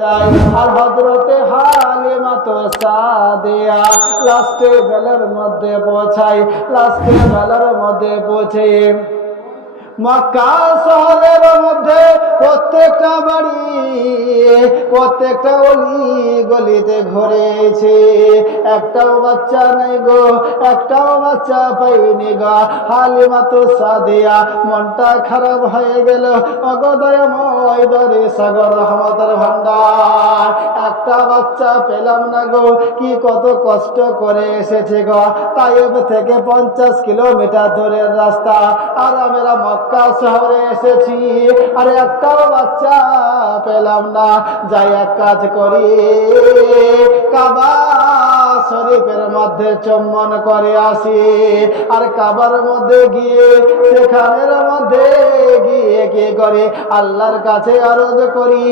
যায় আর হজরতে হালিমা তো সাদিয়া। লাস্টে বেলার মধ্যে পৌঁছায় লাস্টে বেলার মধ্যে পৌঁছে মক্কা শহরের মধ্যে প্রত্যেকটা বাড়ি, প্রত্যেকটা অলি গলিতে ঘুরেছে। একটাও বাচ্চা নেই গো, একটাও বাচ্চা পাইনি গো। হালিমা তো সাদিয়া, মনটা খারাপ হয়ে গেল। অগদয়ময় দরে সাগর রহমতের ভান্ডার একটা বাচ্চা পেলাম না গো, কি কত কষ্ট করে এসেছে গো। তাইব থেকে পঞ্চাশ কিলোমিটার দূরের রাস্তা। আর আমরা মক্কা শহরে এসেছি। আর একটাও বাচ্চা পেলাম না, যাই এক কাজ করি। কাবা শরীফের মধ্যে চুম্বন করে আসি। আর কাবার মধ্যে গিয়ে, সেখানের মধ্যে গিয়ে কি করে? আল্লাহর কাছে আরজ করি।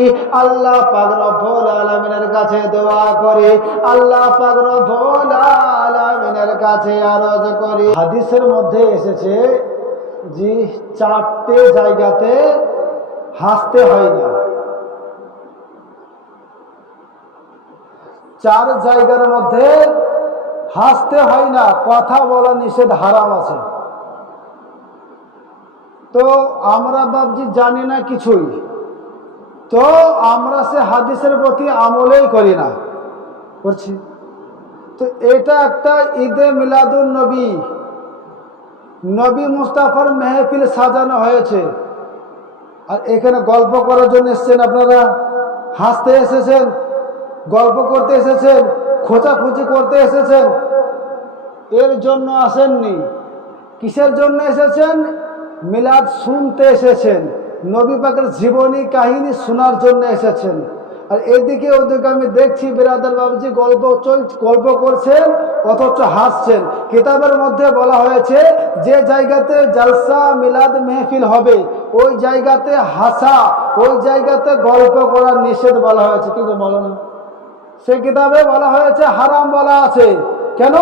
আল্লাহ পাক রব্বুল আলামিনের কাছে দোয়া করি। আল্লাহ পাক রব্বুল আলামিনের কাছে আরজ করি। হাদিসের মধ্যে এসেছে যে চারটে জায়গাতে হাসতে হয় না। চার জায়গার মধ্যে হাসতে হয় না, কথা বলা নিষেধ হারাম আছে। তো আমরা বাবজি জানি না কিছুই। তো আমরা সে হাদিসের প্রতি আমলেই করি না। করছি। তো এটা একটা ঈদে মিলাদুল নবী নবী মুস্তাফার মেহফিল সাজানো হয়েছে। আর এখানে গল্প করার জন্য এসেছেন আপনারা। হাসতে এসেছেন, গল্প করতে এসেছেন, খোঁচাখুচি করতে এসেছেন। এর জন্য আসেননি। কিসের জন্য এসেছেন? মিলাদ শুনতে এসেছেন। নবী পাকের জীবনী কাহিনী শোনার জন্য এসেছেন। আর এদিকে ওদিকে আমি দেখছি বিরাদার বাবুজি গল্প চল, গল্প করছেন, অথচ হাসছেন। কিতাবের মধ্যে বলা হয়েছে, যে জায়গাতে জালসা মিলাদ মেহফিল হবে, ওই জায়গাতে হাসা, ওই জায়গাতে গল্প করার নিষেধ বলা হয়েছে। কিন্তু বলো না সে কিতাবে বলা হয়েছে, হারাম বলা আছে। কেন?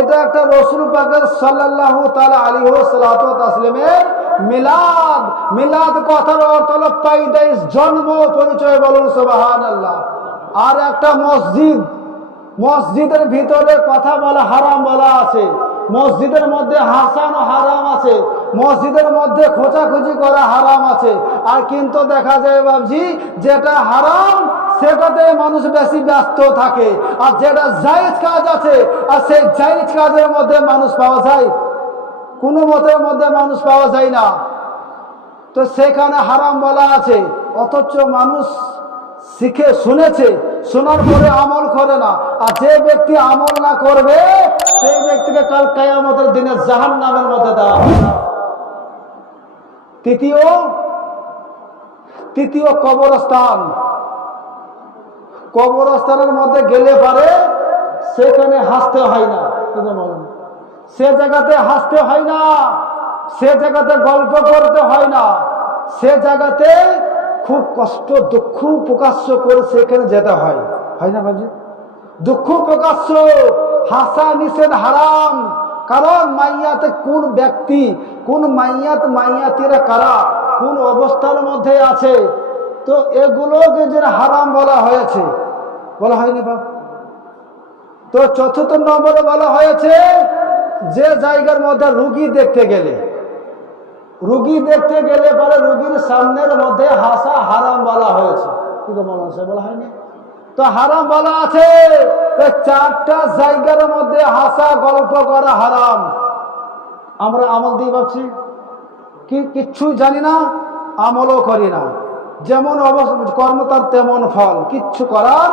এটা একটা রসুল পাকের সাল্লাহ তালা আলী সালাত আসলিমের মিলাদ মিলাদ কথার অর্থ হলো পাইদাইশ জন্ম, পরিচয় বলুন সোবাহান আল্লাহ আর একটা মসজিদ, মসজিদের ভিতরে কথা বলা হারাম বলা আছে। মসজিদের মধ্যে হাসানো হারাম আছে। মসজিদের মধ্যে খোঁচাখুচি করা হারাম আছে। আর কিন্তু দেখা যায় বাবজি যেটা হারাম, সেটাতে মানুষ বেশি ব্যস্ত থাকে। আর যেটা জায়েজ কাজ আছে, আর সেই জায়েজ কাজের মধ্যে মানুষ পাওয়া যায়। কোনো মতের মধ্যে মানুষ পাওয়া যায় না। তো সেখানে হারাম বলা আছে, অথচ মানুষ শিখে, শুনেছে, শোনার পরে আমল করে না। আর যে ব্যক্তি আমল না করবে, সেই ব্যক্তিকে কাল কায়ামতের দিনে জাহান নামের মধ্যে দেওয়া তৃতীয় তৃতীয় কবরস্থান। কবরস্থানের মধ্যে গেলে পারে, সেখানে হাসতে হয় না। কিন্তু বলেন সে জায়গাতে হাসতে হয় না, সে জায়গাতে গল্প করতে হয় না, সে জায়গাতে খুব কষ্ট, দুঃখ প্রকাশ্য করে সেখানে যেতে হয়। হয় না ভাবছি দুঃখ প্রকাশ্য, হাসা নিষেধ হারাম। কারণ মাইয়াতে কোন ব্যক্তি, কোন মাইয়াত মাইয়াতিরা কারা, কোন অবস্থার মধ্যে আছে, তো এগুলোকে যে হারাম বলা হয়েছে। বলা হয়নি বাপ। তো চতুর্থ নম্বরে বলা হয়েছে যে জায়গার মধ্যে রুগী দেখতে গেলে, রুগী দেখতে গেলে পরে রুগীর সামনের মধ্যে হাসা হারাম বলা হয়েছে। কিন্তু হয়েছে বলা হয়নি? তো হারাম বলা আছে চারটা জায়গার মধ্যে হাসা গল্প করা হারাম। আমরা আমল দিয়ে ভাবছি, কি কিচ্ছু জানি না, আমলও করি না। যেমন অবস্থা, কর্ম তার তেমন ফল, কিচ্ছু করার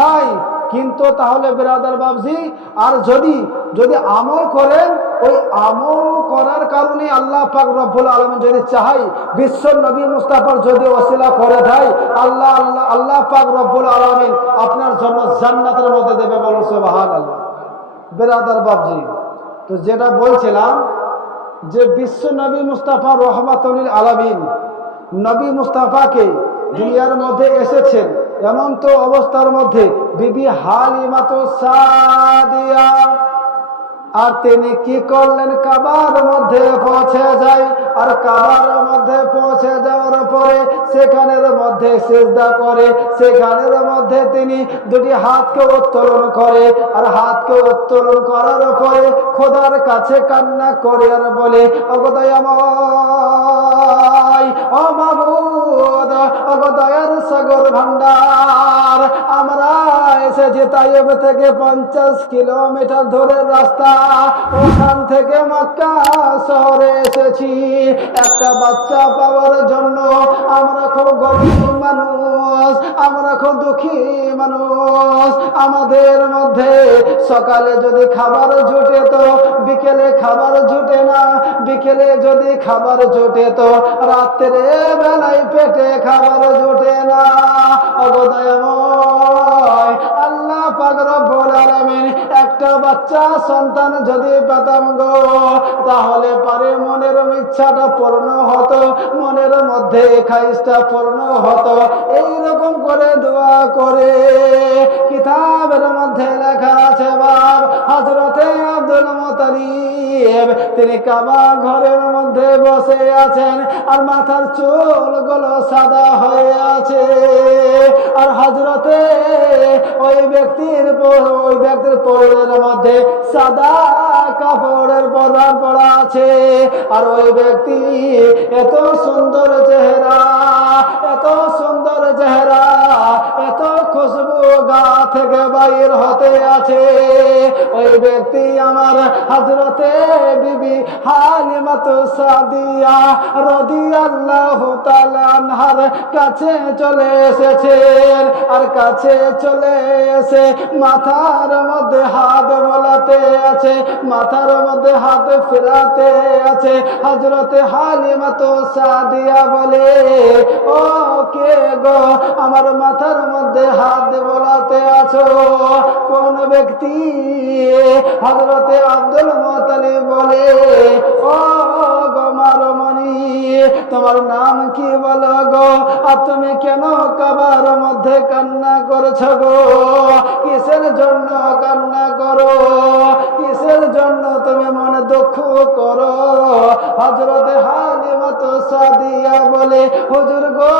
নাই। কিন্তু তাহলে বেরাদার বাবজি, আর যদি যদি আমল করেন, ওই আমল করার কারণে আল্লাহ পাক রব্বুল আলম যদি চাই বিশ্ব নবী মুস্তাফার যদি অশিলা করে দেয়, আল্লাহ আল্লাহ আল্লাহ পাক রব্বুল আলমিন আপনার জন্য জান্নাতের মধ্যে দেবে বলুন সোবাহান আল্লাহ বেরাদার বাবজি, তো যেটা বলছিলাম যে বিশ্ব নবী মুস্তাফা রহমাতুল আলমিন, নবী মুস্তাফাকে দুনিয়ার মধ্যে এসেছেন, এমন তো অবস্থার মধ্যে বিবি হালিমাতো সাদিয়া। আর তিনি কি করলেন? কাবার মধ্যে পৌঁছে যায়। আর কাবার মধ্যে পৌঁছে যাওয়ার পরে সেখানের মধ্যে সেজদা করে। সেখানের মধ্যে তিনি দুটি হাতকে উত্তোলন করে। আর হাতকে উত্তোলন করার পরে খোদার কাছে কান্না করে আর বলে অগদয়াময় এসেছি তাইব থেকে পঞ্চাশ কিলোমিটার ধরে রাস্তা। ওখান থেকে মক্কা শহরে এসেছি। একটা বাচ্চা পাওয়ার জন্য আমরা খুব গরিব মানুষ, আমরা খুব দুঃখী মানুষ। আমাদের মধ্যে সকালে যদি খাবার জুটে তো, বিকেলে খাবার জুটে না। বিকেলে যদি খাবার জুটে তো, রাত্রে বেলায় পেটে খাবার জুটে না। বাচ্চা, সন্তান যদি পেতাম গো, তাহলে পারে মনের ইচ্ছাটা পূর্ণ হতো, মনের মধ্যে খাইসটা পূর্ণ হতো। এইরকম করে দোয়া করে, কিতাবের মধ্যে লেখা আছে বাব হজরতে আব্দুল মুতালিব। তিনি কাবা ঘরের মধ্যে বসে আছেন আর মাথার চুলগুলো সাদা হয়ে আছে। আর হজরতে ওই ব্যক্তির ওই ব্যক্তির পরের মধ্যে সাদা কাপড়ের প্রধান পড়া আছে। আর ওই ব্যক্তি এত সুন্দর চেহারা, এত সুন্দর চেহারা, এত খুশবু গা থেকে বাইর হতে আছে। ওই ব্যক্তি আমার হজরতে বিবি হালিমাত সাদিয়া রাদিয়াল্লাহু তাআলা আনহার কাছে চলে এসেছেন আর কাছে চলে এসে মাথার মধ্যে হাত বলাতে আছে, মাথার মধ্যে হাত ফেরাতে আছে। হজরতে হালিমাত সাদিয়া বলে, ও কে গো, আমার মাথার মধ্যে হাত বলাতে আছো? কোন ব্যক্তি? হজরতে আব্দুল মোতালি বলে তোমার নাম কি বলো গো? আর তুমি কেন কাবার মধ্যে কান্না করছ গো? কিসের জন্য কান্না করো? কিসের জন্য তুমি মনে দুঃখ করো? হজরতে হালিমাত সাদিয়া বলে, হুজুর গো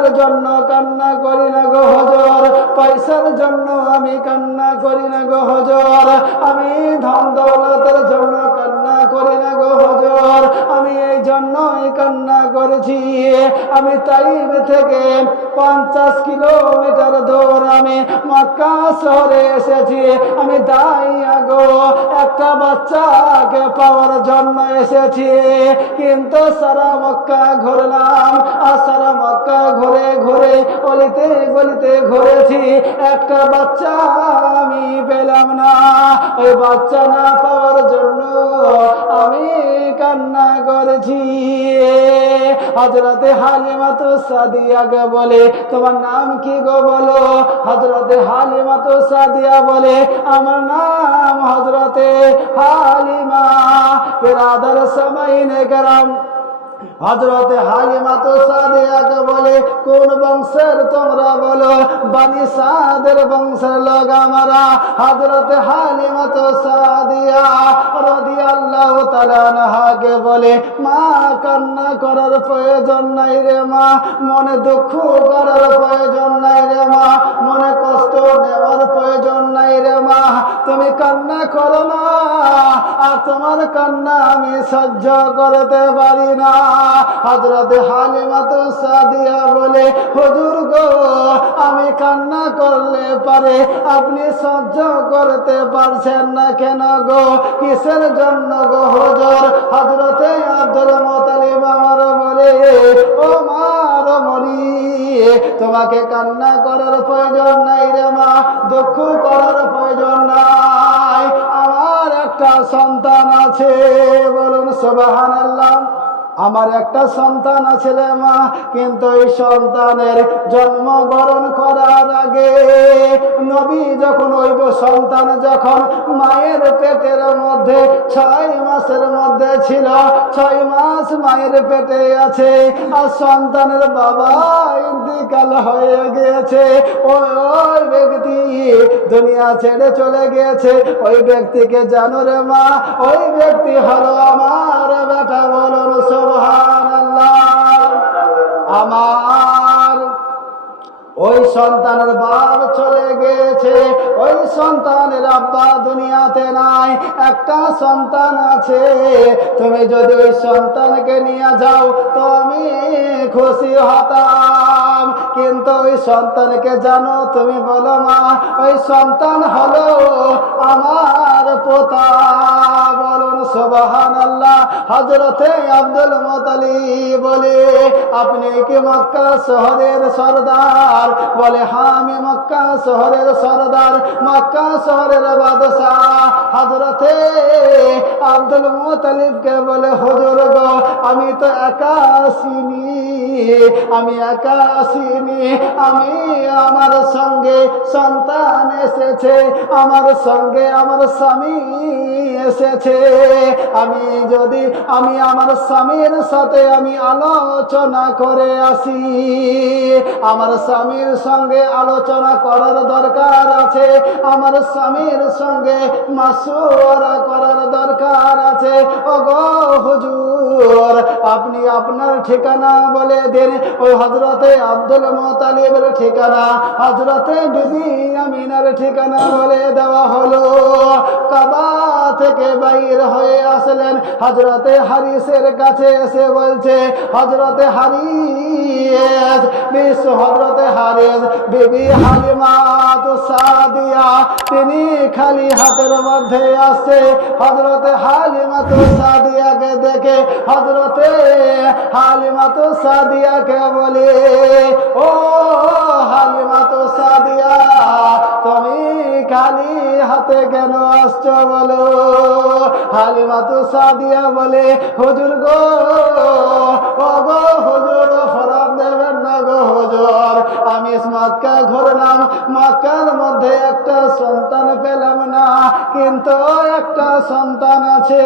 টাকার জন্য কান্না করি না গো হজর, পয়সার জন্য আমি কান্না করি না গো হজর। আমি ধন দৌলতের জন্য কান্না করি না গো হজর। আমি এই জন্যই কান্না করেছি। আমি তাইব থেকে পঞ্চাশ কিলোমিটার দৌড় আমি মক্কা শহরে এসেছি। আমি দাই গো একটা বাচ্চাকে পাওয়ার জন্য এসেছি। কিন্তু সারা মক্কা ঘুরলাম আর সারা মক্কা ঘুরে ঘুরে, অলিতে গলিতে ঘুরেছি। একটা বাচ্চা আমি পেলাম না। ওই বাচ্চা না পাওয়ার জন্য আমি কান্না করেছি। হালিমা তো বলে, তোমার নাম কি গো বলো? হালিমা তো সাদিয়া বলে, আমার নাম হালিমা হজরতে হালিমা তো সাদিয়াকে বলে, কোন বংশের তোমরা বলো? বানি সাদের বংশের লোক আমরা। হজরতে হালিমা তো সাদিয়া রদি আল্লাহ তালানহাকে বলে মা কান্না করার প্রয়োজন নাই রে মা। মনে দুঃখ করার প্রয়োজন নাই রে মা। মনে কষ্ট নেওয়ার প্রয়োজন নাই রে মা। তুমি কান্না করো না, আর তোমার কান্না আমি সহ্য করতে পারি না। হজরত হালিমা তো সাদিয়া বলে, হুজুর গো, আমি কান্না করলে পারে আপনি সহ্য করতে পারছেন না কেন গো? কিসের জন্য গো হজর? হজরতে আব্দুল মোতালিব আমার একটা সন্তান আছে বলুন সুবহানাল্লাহ আমার একটা সন্তান আছে রে মা, কিন্তু ওই সন্তানের জন্মবরণ করার আগে নবী যখন ওই সন্তান যখন মায়ের পেটের মধ্যে ছয় মাসের মধ্যে ছিল, ছয় মাস মায়ের পেটে আছে আর সন্তানের বাবা ইন্তিকাল হয়ে গিয়েছে। ওই ব্যক্তি দুনিয়া ছেড়ে চলে গিয়েছে। ওই ব্যক্তিকে জানো রে মা, ওই ব্যক্তি হলো আমার বেটা বলুন সোহান আমার ওই সন্তানের বাপ চলে ওই সন্তানের আব্বা দুনিয়াতে নাই, একটা সন্তান আছে। তুমি যদি ওই সন্তানকে নিয়ে যাও, তো আমি খুশি হতাম। কিন্তু ওই সন্তানকে জানো তুমি বলো মা, ওই সন্তান হলো হজরতে আব্দুল মোতালি বলে, আপনি কি মক্কা শহরের সরদার? বলে হ্যাঁ আমি মক্কা শহরের সরদার, মক্কা শহরের বাদশাহ। হজরতে আব্দুল মোতালিবকে বলে, হজর গো, আমি তো একা আমি একা আসিনি, আমি আমার সঙ্গে সন্তান এসেছে, আমার সঙ্গে আমার স্বামী এসেছে। আমি যদি, আমি আমার স্বামীর সাথে আমি আলোচনা করে আসি, আমার স্বামীর সঙ্গে আলোচনা করার দরকার আছে, আমার স্বামীর সঙ্গে মাসুরা করার দরকার আছে। ও গো হুজুর, আপনি আপনার ঠিকানা বলে দিন ওই হজরতে আব্দুল মোতালিবের ঠিকানা হজরতে বিবি আমিনার ঠিকানা বলে দেওয়া হলো। কাবা থেকে বাইর হয়ে আসলেন হজরতে হারিসের কাছে এসে বলছে হজরতে হারিস বিশ্ব হজরতে হারিস, বিবি হালিমা। সাদিয়া তিনি খালি হাতের মধ্যে আসছে হজরতে হালিমা তো সাদিয়াকে দেখে হজরতে হালিমা তো সাদিয়াকে বলে, ও হালিমা তো সাদিয়া, তুমি খালি হাতে কেন আসছো বলো? হালিমা তো সাদিয়া বলে, হুজুর গো ও গো হুজুর ফরাদ দেবেন না গো হুজুর। আমি মক্কা ঘুরলাম মক্কার মধ্যে কিন্তু একটা সন্তান আছে।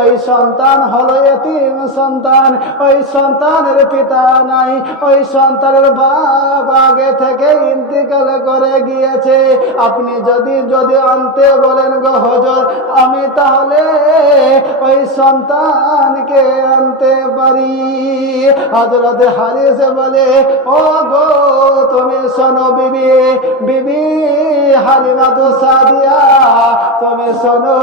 ওই সন্তান হলো এতিম সন্তান। ওই সন্তানের পিতা নাই। ওই সন্তানের বাপ আগে থেকে ইন্তিকাল করে গিয়েছে। আপনি যদি যদি আনতে বলেন, গো হজর, আমি তাহলে ওই সন্তানকে আনতে পারি। হজরত হারিসে বলে, ও গো, তুমি শোনো বিবি বিবি হালিমা তো সাদিয়া তুমি শোনো,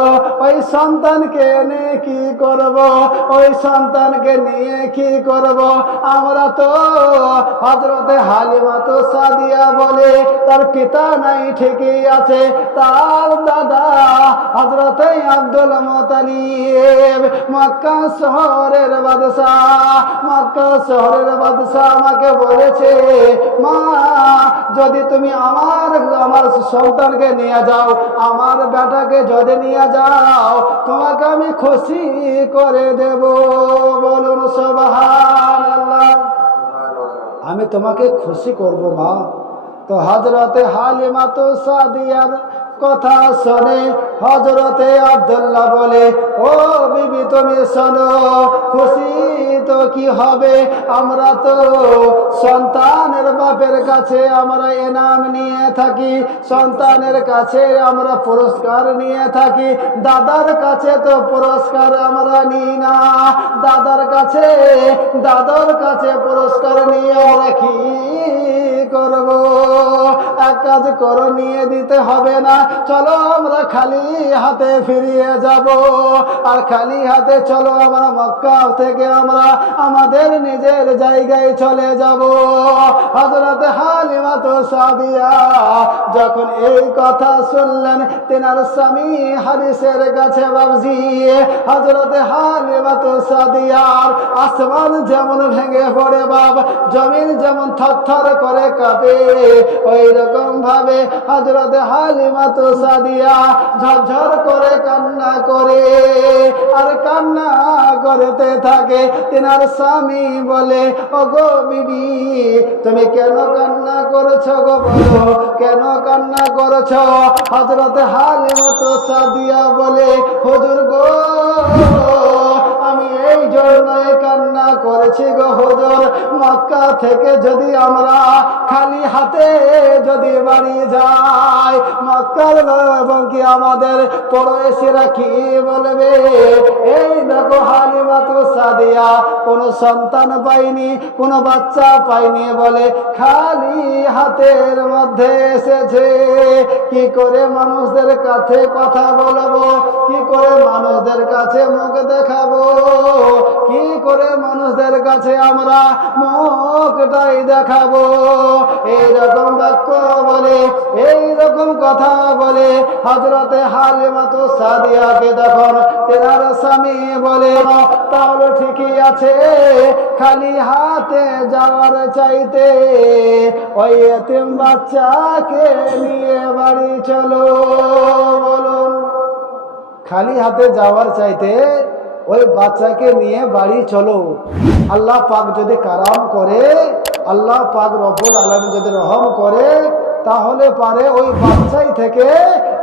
ওই সন্তানকে এনে কি করব? ওই সন্তানকে নিয়ে কি করব? আমরা তো হজরতে হালিমা তো সাদিয়া বলে, তার পিতা নাই, ঠিকই আছে। তার দাদা হজরতে আব্দুল মোতালিব, মক্কা শহরের বাদশাহ। মক্কা শহরের বাদশাহ আমাকে বলেছে, মা যদি তুমি আমার আমার সন্তানকে নিয়ে যাও, আমার বেটাকে যদি নিয়ে যাও, তোমাকে আমি খুশি করে দেব। বলুন আমি তোমাকে খুশি করব, মা। তো হজরতে হালিমা তো সাদিয়ার কথা শোনে হজরতে আবদুল্লাহ বলে, ও বিবি, তুমি শোনো, খুশি তো কি হবে? আমরা তো সন্তানের বাপের কাছে আমরা এনাম নিয়ে থাকি, সন্তানের কাছে আমরা পুরস্কার নিয়ে থাকি, দাদার কাছে তো পুরস্কার আমরা নিই না, দাদার কাছে দাদার কাছে পুরস্কার নিয়ে আমরা কি করব? কাজ করো, নিয়ে দিতে হবে না। চলো আমরা খালি হাতে ফিরিয়ে যাব। আর খালি হাতে চলো আমরা মক্কা থেকে আমরা আমাদের নিজের জায়গায় চলে যাব। হজরত হালিমা তো সাদিয়া যখন এই কথা শুনলেন, তেনার স্বামী হাদিসের কাছে বাবজি হজরতে হালিমাতু সাদিয়ার আসমান যেমন ভেঙে পড়ে বাব জমিন যেমন থরথর করে কাঁপে, ওই রকম ভাবে হজরতে হালিমাতু সাদিয়া ঝরঝর করে কান্না করে, আর কান্না করতে থাকে। তেনার স্বামী বলে ও গো বিবি, তুমি কেন কান্না করেছ গো বলো, কেন কান্না করেছ? হজরত হালিমত সাদিয়া বলে, হুজুর গো এই জন্যই কান্না করেছি গো হুজুর। মক্কা থেকে যদি আমরা খালি হাতে যদি বাড়ি যাই, মক্কার এবং কি আমাদের পড়োশিরা কি বলবে? এই দেখো হালিমা তো সাদিয়া, কোনো সন্তান পাইনি, কোনো বাচ্চা পাইনি বলে খালি হাতের মধ্যে এসেছে। কি করে মানুষদের কাছে কথা বলব? কি করে মানুষদের কাছে মুখ দেখাবো? কি করে মানুষদের কাছে আমরা মুখটাই দেখাবো? এইরকম বাক্য বলে এই রকম কথা বলে হজরতে হালিমাতু সাদিয়াকে তখন তেনার স্বামী বলে, তাহলে ঠিকই আছে, খালি হাতে যাওয়ার চাইতে ওই এতিম বাচ্চাকে নিয়ে বাড়ি চলো, বলুন। খালি হাতে যাওয়ার চাইতে ওই বাচ্চাকে নিয়ে বাড়ি চলো। আল্লাহ পাক যদি কারাম করে, আল্লাহ পাক রব্বুল আলম যদি রহম করে, তাহলে পারে ওই বাচ্চাই থেকে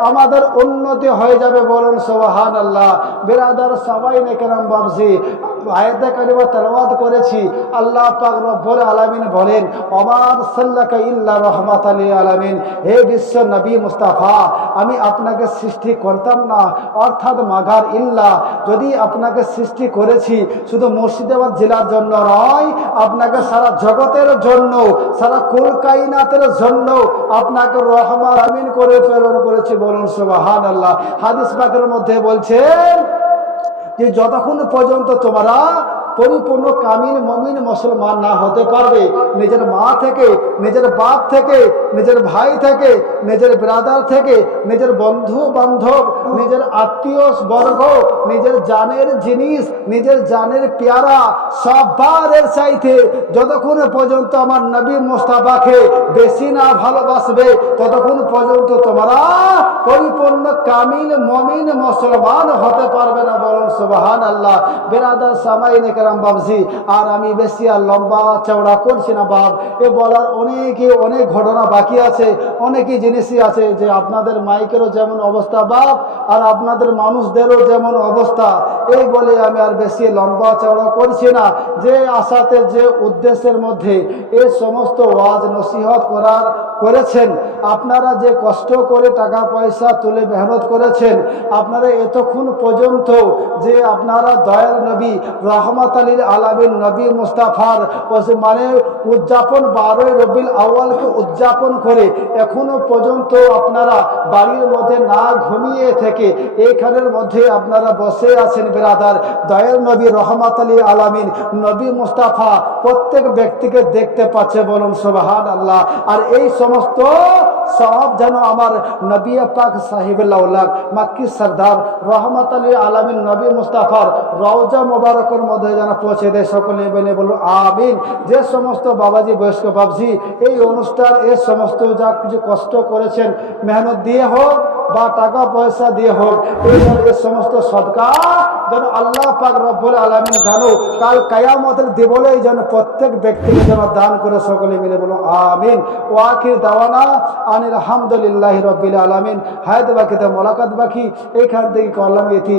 আমাদের উন্নতি হয়ে যাবে বলুন সোবাহান আল্লাহ বেরাদার সবাই নেকেরাম বাবজি করেছি। আল্লাহ আলামিন বলেন অমার আলামিন। হে বিশ্ব নবী মুস্তাফা, আমি আপনাকে সৃষ্টি করতাম না, অর্থাৎ মাঘার ইল্লা। যদি আপনাকে সৃষ্টি করেছি শুধু মুর্শিদাবাদ জেলার জন্য নয়, আপনাকে সারা জগতের জন্য, সারা কুল কাইনাতের জন্য আপনাকে রহমান আমিন করে প্রেরণ করেছি বলুন সুবাহান আল্লাহ হাদিস পাকের মধ্যে বলছেন যে যতক্ষণ পর্যন্ত তোমরা পরিপূর্ণ কামিল মমিন মুসলমান না হতে পারবে। নিজের মা থেকে, নিজের বাপ থেকে, নিজের ভাই থেকে, নিজের ব্রাদার থেকে, নিজের বন্ধু বান্ধব নিজের আত্মীয় বর্গ নিজের জানের জিনিস, নিজের জানের পেয়ারা সবারের চাইতে যতক্ষণ পর্যন্ত আমার নবী মোস্তাফাকে বেশি না ভালোবাসবে, ততক্ষণ পর্যন্ত তোমরা পরিপূর্ণ কামিল মমিন মুসলমান হতে পারবে না বলুন সুবাহান আল্লাহ বেরাদার সামাইনে কেরাম বাবজি আর আমি বেশি আর লম্বা চওড়া করছি না বাপ। এ বলার অনেকে অনেক ঘটনা বাকি আছে অনেকই জিনিসই আছে যে আপনাদের মাইকেরও যেমন অবস্থা বাপ, আর আপনাদের মানুষদেরও যেমন অবস্থা। এই বলে আমি আর বেশি লম্বা চওড়া করছি না। যে আশাতে, যে উদ্দেশ্যের মধ্যে এই সমস্ত ওয়াজ নসিহত করার করেছেন, আপনারা যে কষ্ট করে টাকা পয়সা তুলে মেহনত করেছেন, আপনারা এতক্ষণ পর্যন্ত যে আপনারা দয়াল নবী, রহমত আলীর আলামিন নবী মুস্তাফার মানে উদযাপন বারোই রবিল আউয়ালকে উদযাপন করে এখনও পর্যন্ত আপনারা বাড়ির মধ্যে না ঘুমিয়ে থেকে এইখানের মধ্যে আপনারা বসে আছেন বেরাদার। দয়াল নবী, রহমত আলী আলামিন নবী মুস্তাফা প্রত্যেক ব্যক্তিকে দেখতে পাচ্ছে বলুন সোবাহান আল্লাহ আর এই সমস্ত সব যেন আমার নবী পাক সাহিবুল্লাহ মাক্কি সর্দার, রহমত আলী আলামিন নবী মুস্তাফার রওজা মোবারকের মধ্যে যেন পৌঁছে দেয়। সকলে বলে, বলুন, আমিন। যে সমস্ত বাবাজি, বয়স্ক বাবজি এই অনুষ্ঠান, এ সমস্ত যা কিছু কষ্ট করেছেন, মেহনত দিয়ে হোক বা টাকা পয়সা দিয়ে হোক, এই সমস্ত সদকা যেন আল্লাহ পাক রব্বুল আলমিন জানো, কাল কায়ামতের দেবলেই যেন প্রত্যেক ব্যক্তিকে যেন দান করে সকলে মিলে বলো, আমিন। ওয়াকির দাওয়ানা আনিল আলহামদুলিল্লাহ রব্বিল আলমিন। হায়দ বাকিতে মোলাকাত বাকি। এইখান থেকে করলাম এটি